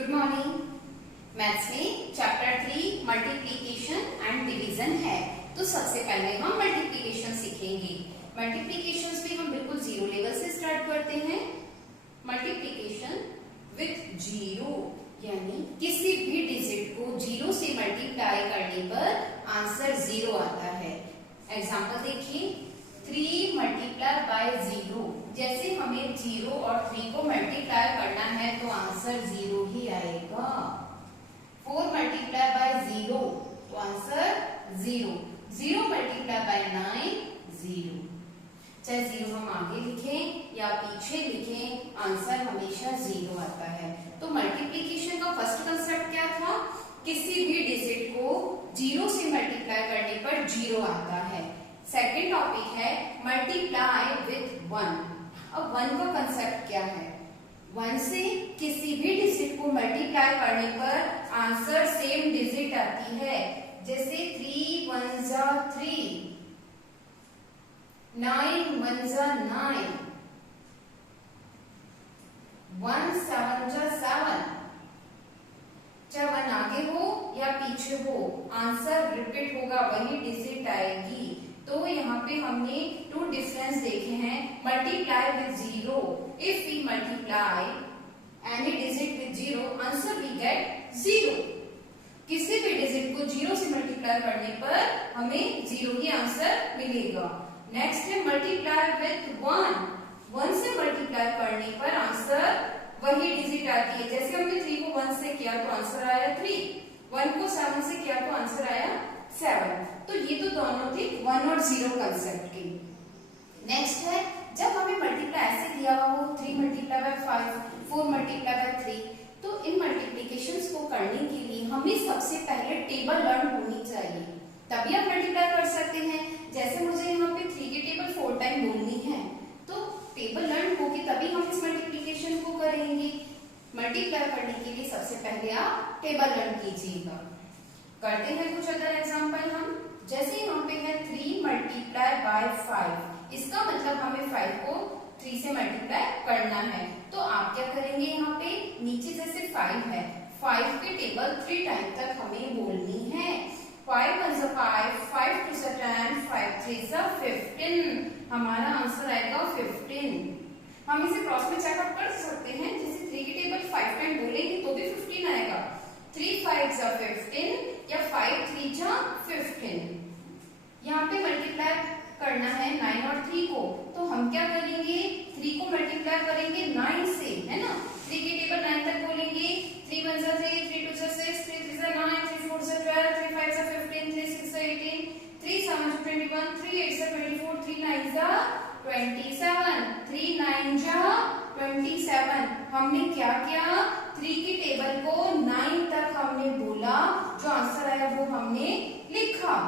Good morning. Maths में chapter 3 multiplication and division है। तो सबसे पहले हम मल्टीप्लिकेशन सीखेंगे। मल्टीप्लिकेशन भी हम बिल्कुल जीरो लेवल से स्टार्ट करते हैं। मल्टीप्लिकेशन विथ जीरो यानी किसी भी डिजिट को जीरो से मल्टीप्लाई करने पर आंसर जीरो आता है। एग्जाम्पल देखिए, 3 मल्टीप्लाई बाय जीरो। जैसे हमें 0 और 3 को मल्टीप्लाई करना है तो आंसर 0 ही आएगा। 4 मल्टीप्लाई बाय 0 तो आंसर 0। 0 multiply by 9 0। चाहे 0 हम आगे लिखें या पीछे लिखें, आंसर हमेशा 0 आता है। तो मल्टीप्लिकेशन का फर्स्ट कंसेप्ट क्या था? किसी भी डिजिट को 0 से मल्टीप्लाई करने पर 0 आता है। सेकेंड टॉपिक है मल्टीप्लाई विथ 1। अब 1 का कंसेप्ट क्या है? 1 से किसी भी डिजिट को मल्टीप्लाई करने पर आंसर सेम डिजिट आती है। जैसे 3 1 जा 3, 9 1 जा 9, 1 7 जा 7। चाहे 1 आगे हो या पीछे हो, आंसर रिपीट होगा, वही डिजिट आएगी। तो यहाँ पे हमने 2 डिफरेंस देखे हैं। Multiply with 0, if we multiply any digit with 0, answer we get 0। किसी भी डिजिट को 0 से मल्टीप्लाई करने पर हमें 0 ही आंसर मिलेगा। नेक्स्ट है मल्टीप्लाई विथ 1। 1 से मल्टीप्लाई करने पर आंसर वही डिजिट आती है। जैसे हमने 3 को 1 से किया तो आंसर आया 3, 1 को 7 से किया तो आंसर आया 7। तो ये तो दोनों थे 1 और 0 कंसेप्ट के। नेक्स्ट है जब हमें मल्टीप्लाई ऐसे दिया हुआ हो 3 मल्टीप्लाई बाय 5, 4 मल्टीप्लाई बाय 3, तो इन मल्टीप्लिकेशंस को करने के लिए हमें सबसे पहले टेबल लर्न होनी चाहिए, तभी आप मल्टीप्लाई कर सकते हैं। जैसे मुझे यहाँ पे 3 की टेबल 4 टाइम बोलनी है, तो टेबल लर्न होगी तभी हम इस मल्टीप्लिकेशन को करेंगे। मल्टीप्लाई करने के लिए सबसे पहले आप टेबल लर्न कीजिएगा। करते हैं कुछ अदर एग्जाम्पल हम। जैसे यहाँ पे है 3 मल्टीप्लाई बाय 5, इसका मतलब हमें 5 को 3 से मल्टीप्लाई करना है। तो आप क्या करेंगे, यहाँ पे नीचे जैसे 5 है, 5 की टेबल 3 टाइम तक हमें बोलनी है। 5 1 5, 5 2 10, 5 3 15। हमारा आंसर आएगा 15। हम इसे क्रॉस में चेकआउट कर सकते हैं। जैसे 3 की टेबल 5 टाइम बोलेंगे तो भी 15 आएगा। 3 5 जा 15 या 5 3 जा 15। यहाँ पे मल्टीप्लाई करना है 9 और 3 को, तो हम क्या करेंगे, 3 को मल्टीप्लाई करेंगे 9 से, है ना। 3 की टेबल 9 तक बोलेंगे। 3 1 जा 3, 3 2 जा 6, 3 3 जा 9, 3 4 जा 12, 3 5 जा 15, 3 6 जा 18, 3 7 जा 21, 3 8 जा 24, 3 9 जा 27, 3 9 जा 27। हमने क्या किया, 3 की टेबल को 9 तक हमने बोला, जो आंसर आया वो हमने लिखा।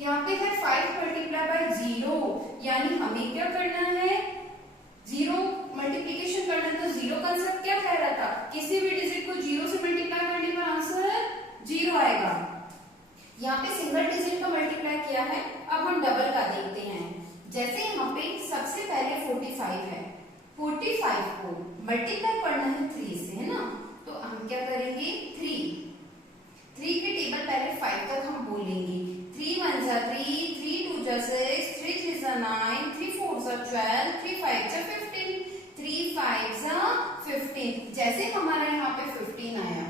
यहाँ पे है 5 मल्टीप्लाई बाय 0, यानी हमें क्या करना है, 0 मल्टीप्लिकेशन करना है। तो 0 कंसेप्ट क्या कह रहा था, किसी भी डिजिट को 0 से मल्टीप्लाई करने पर आंसर 0 आएगा। यहाँ पे सिंगल डिजिट का मल्टीप्लाई किया है, अब हम डबल का देखते हैं। जैसे यहाँ पे सबसे पहले 45 है, 45 को मल्टीप्लाई करना है 3 से, है ना। तो हम क्या करेंगे, 3 की टेबल पहले 5 तक हम बोलेंगे। 3 1 जा 3, 3 2 जा 6, 3 3 जा 9, 3 4 जा 12, 3 5 जा 15, 3 5 जा 15। जैसे हमारा यहाँ पे 15 आया,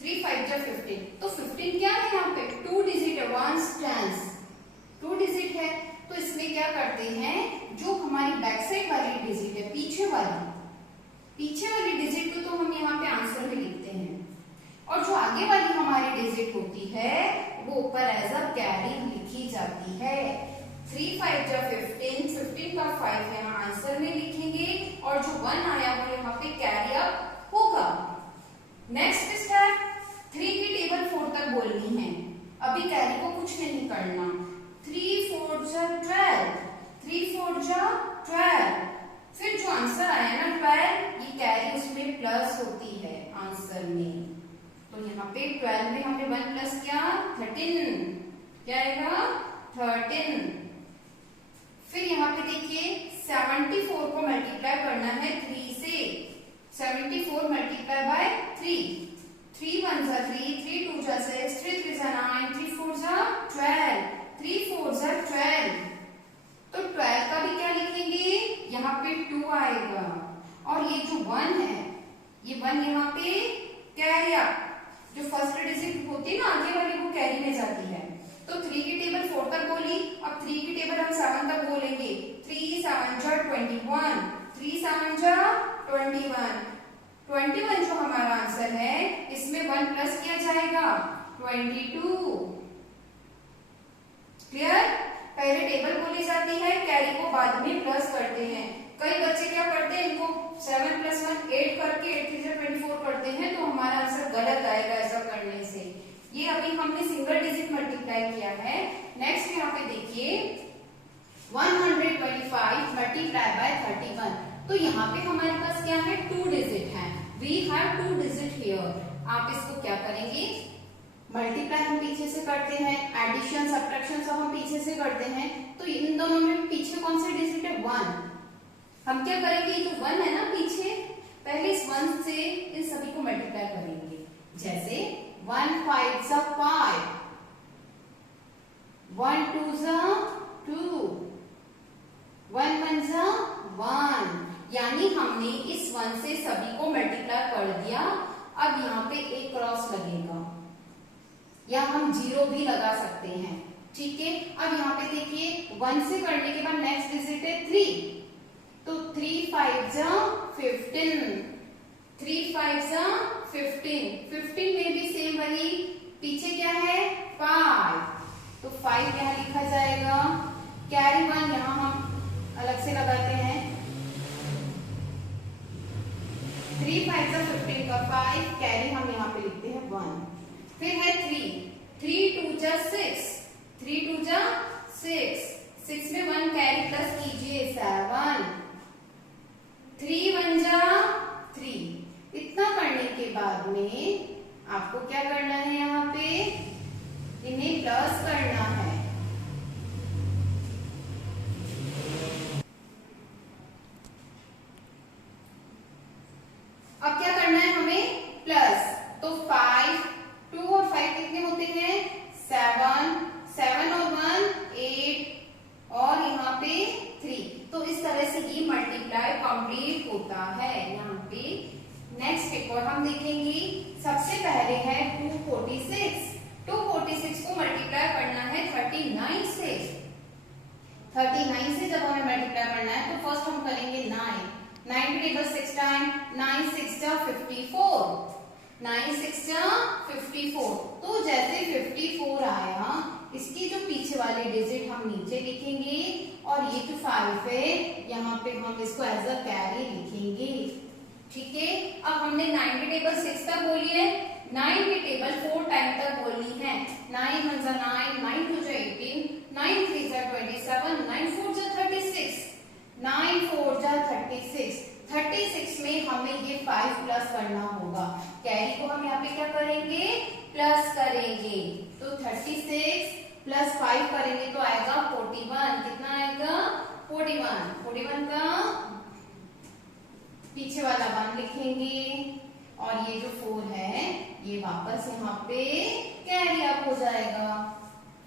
3 5 जा 15, तो 15 क्या है, यहाँ पे 2 डिजिट है, 1 स्टैंड्स 2 डिजिट है। तो इसमें क्या करते हैं, जो हमारी बैक साइड वाली डिजिट है, पीछे वाली डिजिट को तो हम यहाँ पे आंसर में लिखते हैं, और जो आगे वाली हमारी डिजिट होती है वो ऊपर एज अ कैरी लिखी जाती है। 3 5 जा 15, 15 का 5 है, आंसर में लिखेंगे, और जो 1 आया वो यहाँ पे कैरी अप होगा। नेक्स्ट स्टेप, 3 की टेबल 4 तक बोलनी है, अभी कैरी को कुछ नहीं करना। 3 4 जा 12, 3 4 जा 12, फिर जो आंसर आया ना 12, ये कैरी उसमें प्लस होती है आंसर में। तो यहाँ पे 12 में हमने 1 प्लस किया 13, क्या आएगा 13। फिर यहाँ पे देखिए 74 को मल्टीप्लाई करना है 3 से, 74 मल्टीप्लाई बाय 3, 3 1 जा 3, 3 2 जा 6, 3 3 जा 9, 3 4 जा 12, 3 4 जा 12। तो 12 का भी क्या लिखेंगे, यहाँ पे 2 आएगा, और ये जो 1 है, ये 1 यहाँ पे कैरी अप, जो फर्स्ट डिजिट होती है ना आगे वाली, वो कैरी में जाती है। तो 3 की टेबल 4 तक बोली, अब 3 की टेबल हम 7 तक बोलेंगे। 3 7 जा 21, 3 7 जा 21, 21 जो हमारा आंसर है, इसमें 1 प्लस किया जाएगा 22। क्लियर? पहले टेबल बोली जाती है, कैरी को बाद में प्लस करते हैं। कई बच्चे क्या करते हैं, इनको 7 + 1 8 करके 8 3 जा 24 करते हैं, तो हमारा आंसर गलत आएगा ऐसा करने से। ये अभी हमने सिंगल डिजिट मल्टीप्लाई किया है। नेक्स्ट यहाँ पे देखिए 125 मल्टीप्लाई बाय 31, तो यहाँ पे हमारे पास क्या है, 2 डिजिट है। We have 2 digit here. आप इसको क्या करेंगे, मल्टीप्लाई हम पीछे से करते हैं, एडिशन सब्ट्रैक्शन सब हम पीछे से करते हैं, तो इन दोनों में पीछे कौन सा डिजिट है, 1। हम क्या करेंगे, ये जो 1 है ना पीछे, पहले इस 1 से इन सभी को मल्टीप्लाई करेंगे। जैसे 1 5 जा 5, 1 2 जा 2, 1 1 जा 1, यानी हमने इस 1 से सभी को मल्टीप्लाई कर दिया। अब यहाँ पे एक क्रॉस लगेगा, या हम 0 भी लगा सकते हैं, ठीक है। अब यहाँ पे देखिए 1 से करने के बाद नेक्स्ट डिजिट है 3, तो 3 5 जा 15, 3 5 जा 15, 15 में भी सेम वही, पीछे क्या है 5, तो 5 यहाँ लिखा जाएगा। कैरी 1 यहाँ हम अलग से लगाते हैं, 3 5 जा 15 का 5, कैरी हम यहाँ पे लिखते हैं 1। फिर है 3, 3 2 जा 6, 3 2 जा 6, 6 में 1 कैरी प्लस कीजिए 7, 3 1 जा 3। इतना करने के बाद में आपको क्या करना है, यहाँ पे इन्हें प्लस करना है। अब क्या करना है हमें, प्लस, तो 5 2 और 5 कितने होते हैं, 7, 7 और 1 8, और यहाँ पे 3। तो इस तरह से ये मल्टीप्लाई कंप्लीट होता है यहाँ पे। नेक्स्ट एक और हम देखेंगे। सबसे पहले है 246, 246 को मल्टीप्लाई करना है 39 से। 39 से जब हमें मल्टीप्लाई करना है तो फर्स्ट हम करेंगे 9, 9 की टेबल 6 टाइम, 9 6 जा 54, 9 6 जा 54। तो जैसे 54 आया, इसकी जो पीछे वाले डिजिट हम नीचे लिखेंगे, और ये जो 5 है यहाँ पे हम इसको एज अ कैरी लिखेंगे, ठीक है। अब हमने 9 की टेबल 6 तक बोली है, 9 की टेबल 4 टाइम तक बोलनी है। 9 1 जा 9, 9 2 जा 18, 9 3 जा 27, 9 4 जा 36, 9 4 जा 36। 36 में हमें ये 5 प्लस करना होगा, कैरी को हम यहाँ पे क्या करेंगे, प्लस करेंगे। तो 36 प्लस 5 करेंगे तो आएगा 41। कितना आएगा, 41। 41 का पीछे वाला 1 लिखेंगे, और ये जो 4 है ये वापस यहाँ पे कैरी अप हो जाएगा।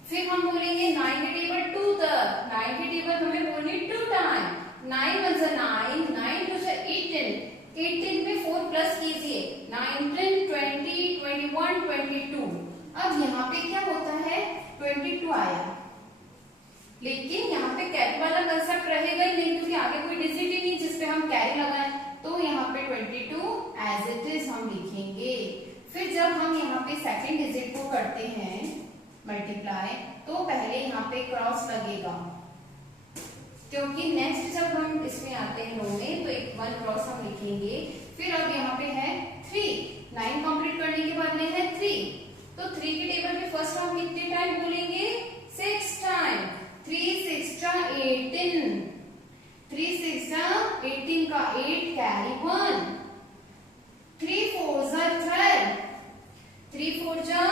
फिर हम बोलेंगे 9 की टेबल 2 तक, 9 की टेबल हमें बोलनी 2 टाइम, 9 1 जा 9, 9 2 जा 18, 18 में 4 प्लस कीजिए, 19 20 21 22। अब यहाँ पे क्या होता है, 22 आया, लेकिन यहाँ पे कैरी वाला कंसेप्ट रहेगा ही नहीं, क्योंकि आगे कोई डिजिट ही नहीं जिसपे हम कैरी लगाएं। तो यहाँ पे 22 एज इट इज हम लिखेंगे। फिर जब हम यहाँ पे सेकंड डिजिट को करते हैं मल्टीप्लाई, तो पहले यहाँ पे क्रॉस लगेगा, क्योंकि नेक्स्ट जब हम इसमें आते हैं रो में तो एक 1 क्रॉस हम लिखेंगे। फिर अब यहाँ पे है 3, 9 कंप्लीट करने के बाद में है 3, तो 3 की टेबल पे फर्स्ट हम कितने टाइम बोलेंगे, 6 टाइम। 3 6 जा 18, 3 6 जा 18 का 8 कैरी 1, 3 4 जा 12, 3 4 जा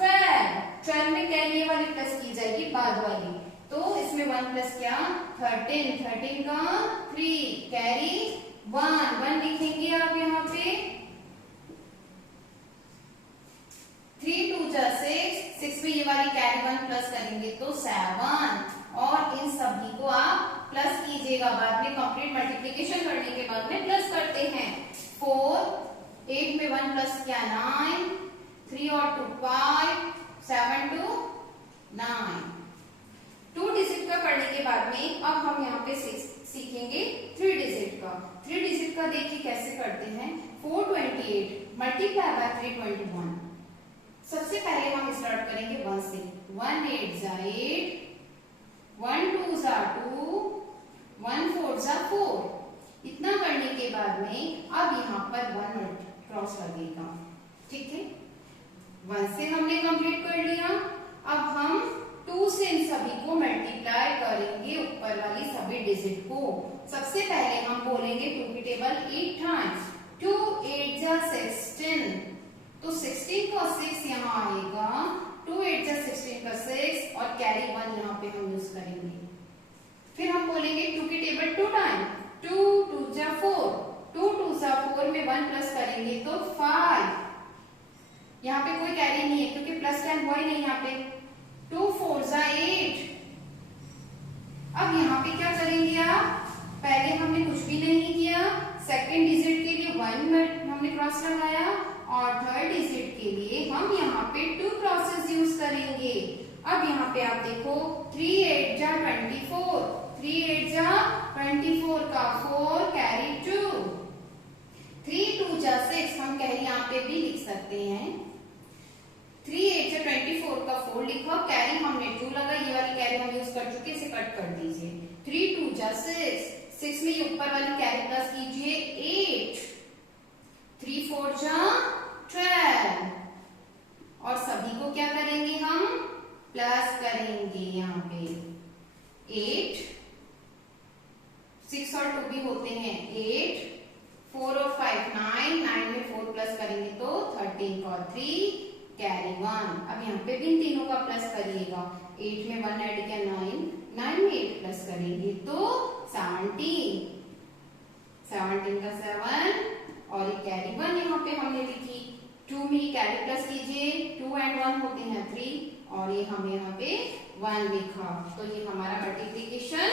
12, 12 में कैरी वाली प्लस की जाएगी बाद वाली, तो इसमें 1 प्लस क्या 13, 13 का 3 कैरी 1, 1 लिखेंगे आप यहाँ पे। 1 प्लस करेंगे तो 7, और इन सभी को आप प्लस कीजिएगा, बाद में कंप्लीट मल्टीप्लिकेशन करने के बाद में प्लस करते हैं। 4, 8 में 1 प्लस किया 9, 3 और 2 5, 7 2 9। 2 डिजिट का करने के बाद में अब हम यहाँ पे सीखेंगे 3 डिजिट का। 3 डिजिट का देखिए कैसे करते हैं। 428 मल्टीप्लाई बाय 321। सबसे पहले हम स्टार्ट करेंगे 1 से। 1 8 जा 8, 1 2 जा 2, 1 4 जा 4। इतना करने के बाद में अब यहाँ पर 1 क्रॉस लगेगा, ठीक है। 1 से हमने कंप्लीट कर लिया। अब हम 2 से इन सभी को मल्टीप्लाई करेंगे, ऊपर वाली सभी डिजिट को। सबसे पहले हम बोलेंगे 2 की टेबल 8 टाइम्स। 2 8 जा 16, तो 16 का 6 यहाँ आएगा। 2 8 जा 16 का 6 और कैरी 1 यहाँ पे हम यूज करेंगे। फिर हम बोलेंगे 2 की टेबल 2 टाइम। 2 2 जा 4, 2 2 जा 4 में 1 प्लस करेंगे तो 5। यहाँ पे कोई कैरी नहीं है क्योंकि प्लस टाइम हुआ ही नहीं यहाँ पे। 2 4 जा 8। अब यहाँ पे क्या करेंगे आप, पहले हमने कुछ भी नहीं किया, सेकंड डिजिट के लिए 1 हमने क्रॉस लगाया और थर्ड डिजिट के लिए हम यहाँ पे 2 क्रॉसेस यूज करेंगे। अब यहाँ पे आप देखो 3 8 जा 24, 3 8 जा 24 का 4 कैरी 2, 3 2 जा 6 हम कैरी यहाँ पे भी लिख सकते हैं। 3 8 जा 24 का 4 लिखा, कैरी हमने 2 लगा, ये वाली कैरी हम यूज कर चुके, इसे कट कर दीजिए। 3 2 जा 6, 6 में ये ऊपर वाली कैरी प्लस कीजिए 8, 3 4 जा 12 और सभी को क्या करेंगे हम प्लस करेंगे। यहाँ पे 8, 6 और 2 भी होते हैं 8, 4 और 5 9, 9 में 4 प्लस करेंगे तो 13 का 3 कैरी 1। अब यहाँ पे भी इन तीनों का प्लस करिएगा। 8 में 1 ऐड किया 9, 9 में 8 प्लस करेंगे तो 17, 17 का 7 और ये कैरी 1 यहाँ पे हमने लिखी। 2 में कैरी प्लस कीजिए, 2 एंड 1 होते हैं 3 और ये हमने यहाँ पे 1 लिखा, तो ये हमारा मल्टीप्लिकेशन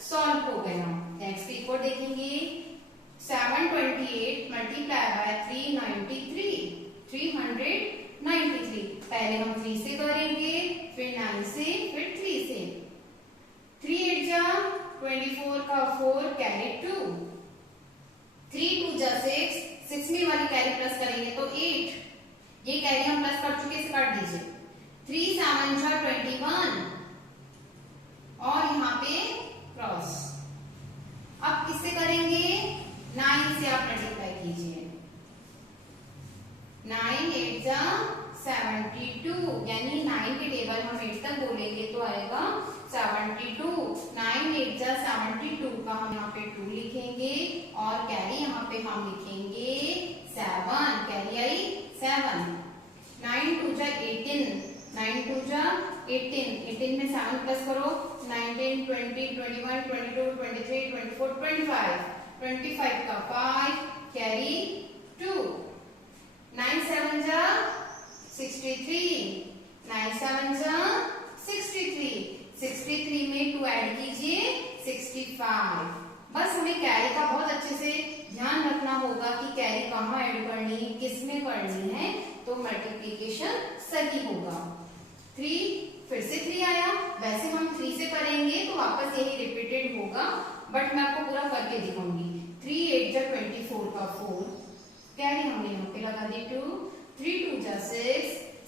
सॉल्व हो गया। नेक्स्ट एक और देखेंगे। 728 मल्टीप्लाई बाय 393, 393। पहले हम 3 से करेंगे, फिर 9 से, फिर 3 से। 3 8 जा 24 का 4 कैरी 2, 3 2 जा 6, 6 में वाली कैरी प्लस करेंगे तो 8, ये कैरी हम प्लस कर चुके, इसे काट दीजिए। 3 7 जा 21 और यहाँ पे क्रॉस। अब किससे करेंगे, 9 से आप मल्टीप्लाई कीजिए। 9 8 जा 72, यानी 9 के टेबल हम 8 तक बोलेंगे तो आएगा 72। 9 8 जा 72 का हम यहाँ पे 2 लिखेंगे और कैरी यहाँ पे हम लिखेंगे 7, कैरी आई 7। 9 2 जा 18, 9 2 जा 18, 18 में 7 प्लस करो, 19 20 21 22 23 24 25, 25 का 5 कैरी 2। 9 7 जा 63, 9 7 जा 63, 63 में 2 ऐड कीजिए 65। बस हमें कैरी का बहुत अच्छे से ध्यान रखना होगा कि कैरी कहाँ ऐड करनी है, किस में करनी है, तो मल्टीप्लिकेशन सही होगा। 3 फिर से 3 आया, वैसे हम 3 से करेंगे तो वापस यही रिपीटेड होगा, बट मैं आपको पूरा करके दिखाऊंगी। 3 8 जा 24 का 4 कैरी हमने यहाँ पे लगा दी 2, 3 2 जा 6,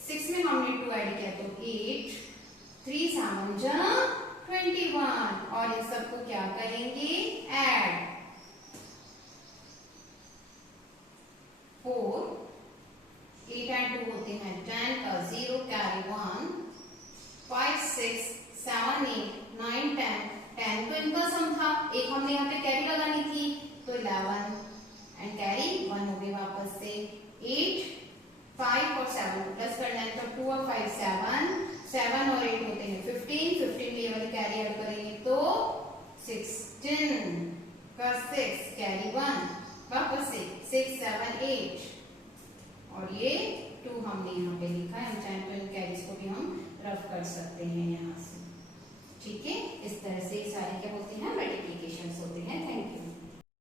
6 में हमने 2 ऐड किया तो 8, 3 7 जा 21 और इन सबको क्या करेंगे ऐड। 4 8 एंड 2 होते हैं 10 का 0 कैरी 1, 5 6 7 8 9 10, 10 तो इनका सम था, एक हमने यहाँ पे कैरी लगानी थी तो 11 एंड कैरी 1 हो गए वापस से। 8 5 और 7 प्लस करना है तो 2 और 5 7, 7 और 8 होते हैं 15, 15 में वाली कैरी ऐड करेंगे तो 16 का 6 कैरी 1 वापस से 6 7 8 और ये 2 हमने यहाँ पे लिखा है। हम चाहें तो इन कैरीज को भी हम रफ कर सकते हैं यहाँ से। ठीक है, इस तरह से ये सारे क्या होते हैं, मल्टीप्लीकेशन होते हैं।